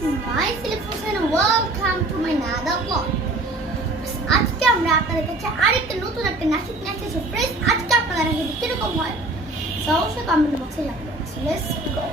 myself Hussein and welcome to my another vlog. আজকে আমরা আপনাদের কাছে আরেকটা নতুন একটা নাচি নিয়ে আসছি। সো ফ্রেন্ডস, আজকে আপনারা দেখে কিরকম হয় অবশ্যই কমেন্ট বক্সে জানাবেন। So let's go.